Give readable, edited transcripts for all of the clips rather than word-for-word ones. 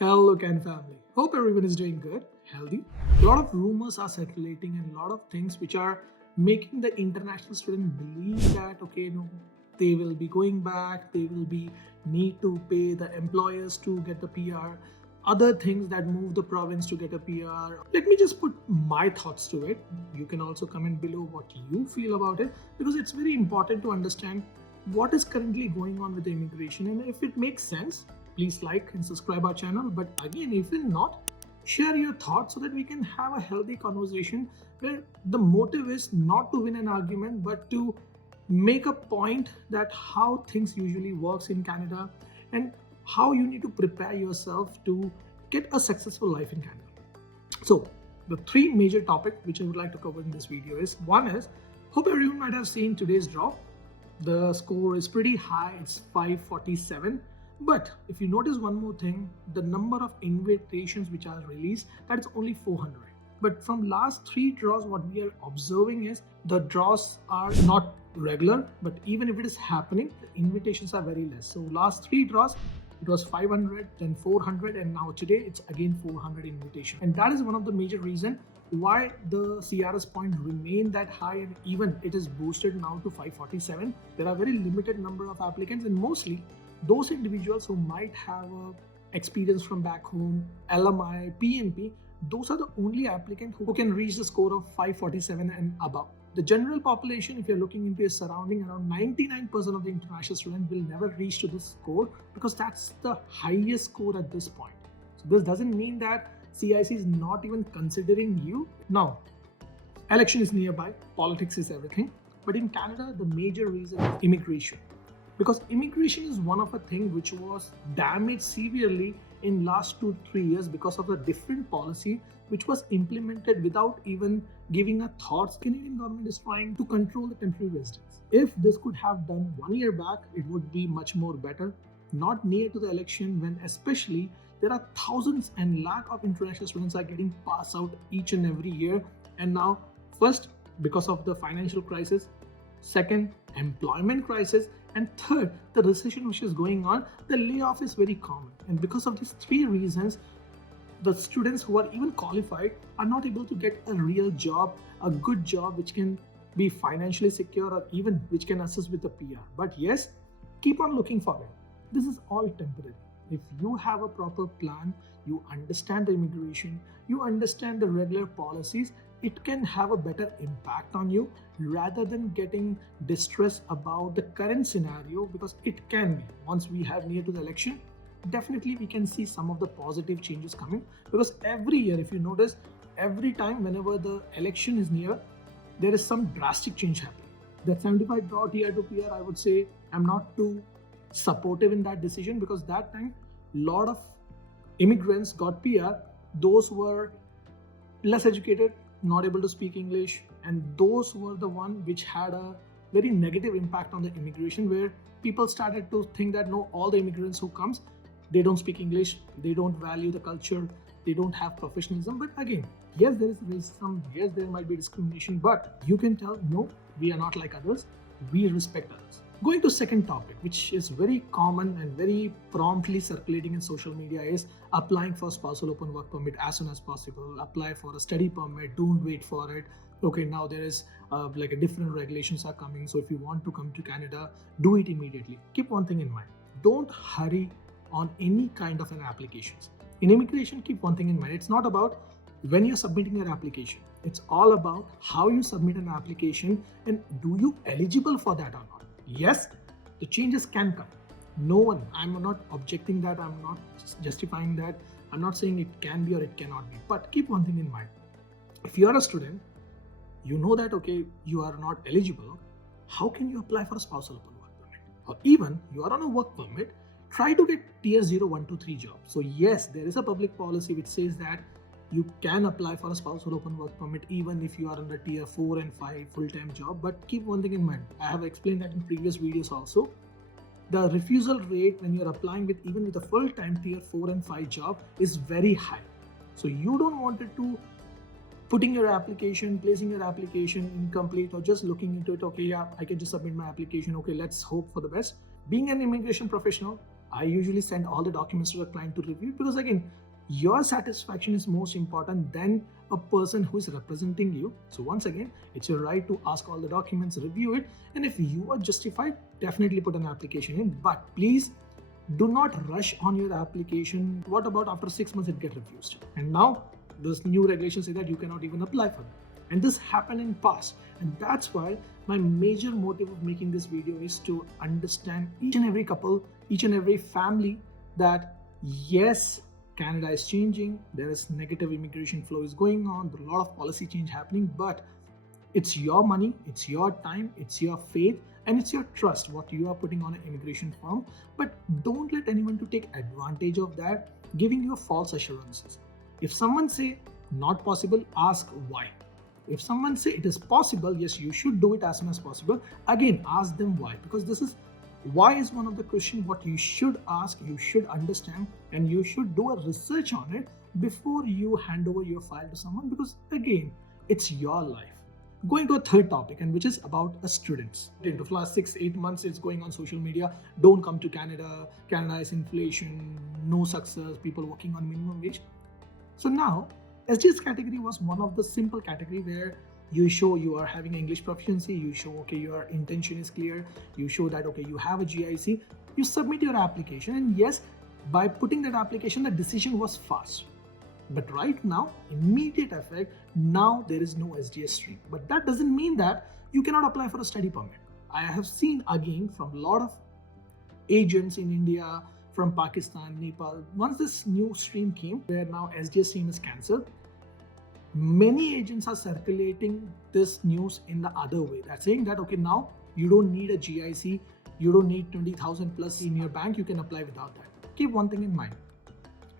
Hello, Can family. Hope everyone is doing good, healthy. A lot of rumors are circulating and a lot of things which are making the international student believe that they will be going back, they will be need to pay the employers to get the PR, other things that move the province to get a PR. Let me just put my thoughts to it. You can also comment below what you feel about it because it's very important to understand what is currently going on with the immigration, and if it makes sense, please like and subscribe our channel. But again, if not, share your thoughts so that we can have a healthy conversation where the motive is not to win an argument but to make a point that how things usually works in Canada and how you need to prepare yourself to get a successful life in Canada. So the three major topics which I would like to cover in this video is, one is, hope everyone might have seen today's draw. The score is pretty high, it's 547. But if you notice one more thing, the number of invitations which are released, that is only 400. But from last three draws, what we are observing is the draws are not regular, but even if it is happening, the invitations are very less. So last three draws, it was 500, then 400, and now today it's again 400 invitation. And that is one of the major reasons why the CRS point remain that high, and even it is boosted now to 547. There are very limited number of applicants, and mostly those individuals who might have experience from back home, LMI, PNP, those are the only applicants who can reach the score of 547 and above. The general population, if you're looking into a surrounding, around 99% of the international students will never reach to this score because that's the highest score at this point. So this doesn't mean that CIC is not even considering you. Now, election is nearby, politics is everything. But in Canada, the major reason is immigration. Because immigration is one of the things which was damaged severely in last 2-3 years because of the different policy which was implemented without even giving a thought. Canadian government is trying to control the temporary residents. If this could have done 1 year back, it would be much more better. Not near to the election, when especially there are thousands and lakh of international students are getting passed out each and every year. And now, first, because of the financial crisis, second, employment crisis, and third, the recession which is going on, the layoff is very common. And because of these three reasons, the students who are even qualified are not able to get a real job, a good job which can be financially secure or even which can assist with the PR. But yes, keep on looking for it. This is all temporary. If you have a proper plan, you understand the immigration, you understand the regular policies, it can have a better impact on you rather than getting distressed about the current scenario, because it can be. Once we have near to the election, definitely we can see some of the positive changes coming, because every year, if you notice, every time whenever the election is near, there is some drastic change happening. That 75 draw tier to PR, I would say I'm not too supportive in that decision, because that time lot of immigrants got PR, those were less educated, not able to speak English, and those were the one which had a very negative impact on the immigration, where people started to think that no, all the immigrants who comes, they don't speak English, they don't value the culture, they don't have professionalism. But again, yes, there is racism, yes, there might be discrimination, but you can tell, no, we are not like others, we respect others. Going to second topic, which is very common and very promptly circulating in social media, is applying for spousal open work permit as soon as possible. Apply for a study permit, don't wait for it. Okay, now there is like a different regulations are coming, so if you want to come to Canada, do it immediately. Keep one thing in mind, don't hurry on any kind of an applications. In immigration, keep one thing in mind, it's not about when you're submitting your application, it's all about how you submit an application and do you eligible for that or not. Yes, the changes can come. No one, I'm not objecting that, I'm not justifying that, I'm not saying it can be or it cannot be. But keep one thing in mind. If you are a student, you know that, okay, you are not eligible, how can you apply for a spousal open work permit? Or even you are on a work permit, try to get tier 0, 1, 2, 3 job. So yes, there is a public policy which says that you can apply for a spousal open work permit even if you are under tier 4 and 5 full-time job. But keep one thing in mind, I have explained that in previous videos also, the refusal rate when you're applying with even with a full-time tier 4 and 5 job is very high. So you don't want it to putting your application, placing your application incomplete, or just looking into it, okay, yeah, I can just submit my application, okay, let's hope for the best. Being an immigration professional, I usually send all the documents to the client to review, because again, your satisfaction is most important than a person who is representing you. So once again, it's your right to ask all the documents, review it, and if you are justified, definitely put an application in. But please do not rush on your application. What about after 6 months it get refused? And now this new regulations say that you cannot even apply for it. And this happened in past. And that's why my major motive of making this video is to understand each and every couple, each and every family, that yes, Canada is changing, there is negative immigration flow is going on, there are a lot of policy change happening, but it's your money, it's your time, it's your faith, and it's your trust what you are putting on an immigration firm. But don't let anyone to take advantage of that, giving you false assurances. If someone say not possible, ask why. If someone say it is possible, yes, you should do it as soon as possible. Again, ask them why, because this is why is one of the questions what you should ask, you should understand, and you should do a research on it before you hand over your file to someone, because again, it's your life. Going to a third topic, and which is about students. In the last 6-8 months, it's going on social media. Don't come to Canada. Canada is inflation, no success, people working on minimum wage. So now, SGS category was one of the simple category where you show you are having English proficiency, you show okay your intention is clear, you show that okay you have a GIC, you submit your application, and yes, by putting that application the decision was fast. But right now, immediate effect, now there is no SGS stream. But that doesn't mean that you cannot apply for a study permit. I have seen again from a lot of agents in India, from Pakistan, Nepal, once this new stream came where now SGS stream is cancelled, many agents are circulating this news in the other way. They're saying that okay, now you don't need a GIC, you don't need 20,000 plus in your bank, you can apply without that. Keep one thing in mind.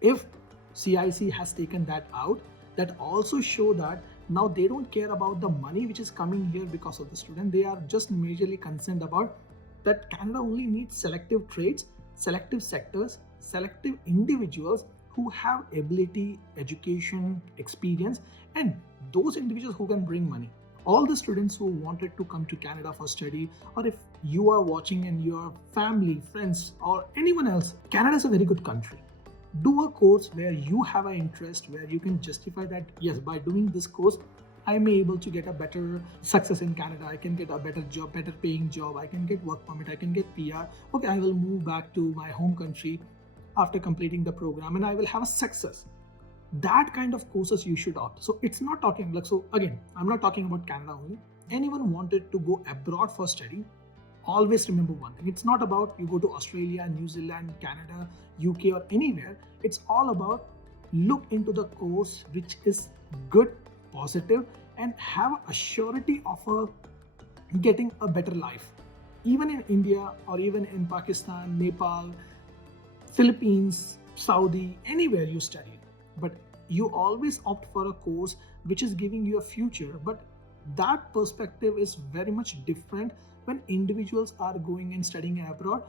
If CIC has taken that out, that also show that now they don't care about the money which is coming here because of the student. They are just majorly concerned about that Canada only needs selective trades, selective sectors, selective individuals who have ability, education, experience, and those individuals who can bring money. All the students who wanted to come to Canada for study, or if you are watching and your family, friends, or anyone else, Canada is a very good country. Do a course where you have an interest, where you can justify that yes, by doing this course I may able to get a better success in Canada, I can get a better job, better paying job, I can get work permit, I can get PR. Okay, I will move back to my home country after completing the program and I will have a success. That kind of courses you should opt. So it's not talking like, so again, I'm not talking about Canada only. Anyone wanted to go abroad for study, always remember one thing. It's not about you go to Australia, New Zealand, Canada, UK or anywhere. It's all about look into the course which is good, positive, and have a surety of getting a better life. Even in India or even in Pakistan, Nepal, Philippines, Saudi, anywhere you study. But you always opt for a course which is giving you a future. But that perspective is very much different when individuals are going and studying abroad.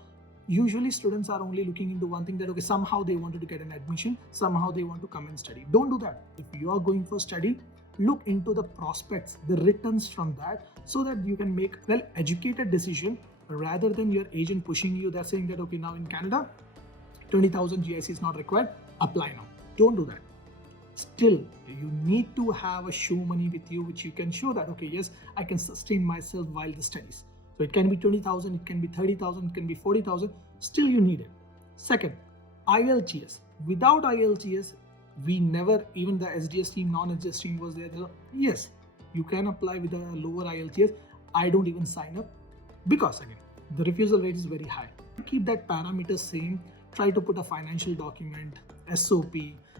Usually students are only looking into one thing, that okay, somehow they wanted to get an admission, somehow they want to come and study. Don't do that. If you are going for study, look into the prospects, the returns from that, so that you can make well-educated decision rather than your agent pushing you. They're saying that okay, now in Canada 20,000 GIC is not required, apply now. Don't do that. Still, you need to have a show money with you which you can show that okay, yes, I can sustain myself while the studies. So it can be 20,000, it can be 30,000, it can be 40,000. Still you need it. Second, IELTS. Without IELTS, we never, even the SDS team, non-SDS team was there. Yes, you can apply with a lower IELTS. I don't even sign up because again, the refusal rate is very high. Keep that parameter same. Try to put a financial document, SOP,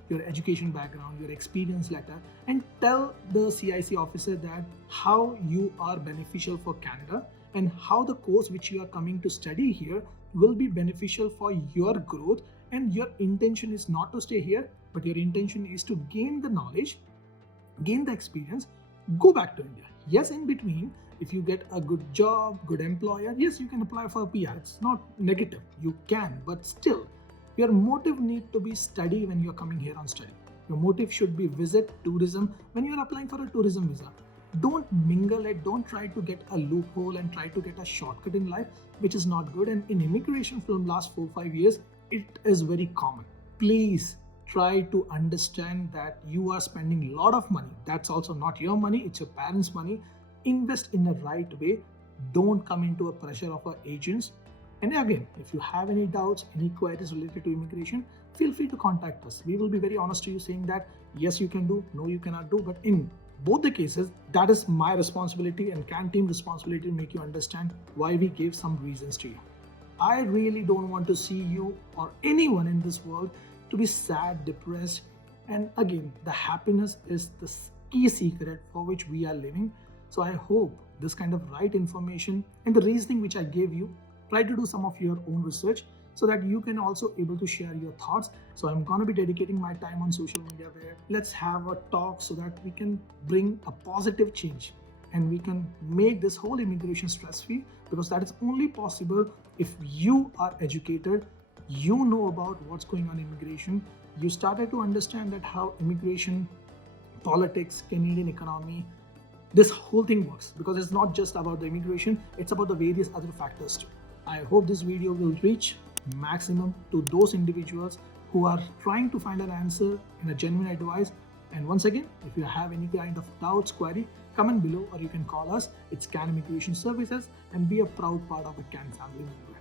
your education background, your experience letter, and tell the CIC officer that how you are beneficial for Canada and how the course which you are coming to study here will be beneficial for your growth, and your intention is not to stay here, but your intention is to gain the knowledge, gain the experience, go back to India. Yes, in between, if you get a good job, good employer, yes, you can apply for a PR. It's not negative. You can, but still, your motive need to be study when you're coming here on study. Your motive should be visit, tourism, when you're applying for a tourism visa. Don't mingle it, don't try to get a loophole and try to get a shortcut in life, which is not good. And in immigration from last 4-5 years, it is very common. Please try to understand that you are spending a lot of money. That's also not your money, it's your parents' money. Invest in the right way. Don't come into a pressure of our agents. And again, if you have any doubts, any queries related to immigration, feel free to contact us. We will be very honest to you, saying that yes, you can do, no, you cannot do. But in both the cases, that is my responsibility and CAN team responsibility to make you understand why we gave some reasons to you. I really don't want to see you or anyone in this world to be sad, depressed. And again, the happiness is the key secret for which we are living. So I hope this kind of right information and the reasoning which I gave you, try to do some of your own research so that you can also able to share your thoughts. So I'm going to be dedicating my time on social media where let's have a talk so that we can bring a positive change and we can make this whole immigration stress-free, because that is only possible if you are educated, you know about what's going on in immigration, you started to understand that how immigration, politics, Canadian economy, this whole thing works, because it's not just about the immigration, it's about the various other factors too. I hope this video will reach maximum to those individuals who are trying to find an answer in a genuine advice. And once again, if you have any kind of doubts, query, comment below, or you can call us. It's CAN Immigration Services, and be a proud part of the CAN family member.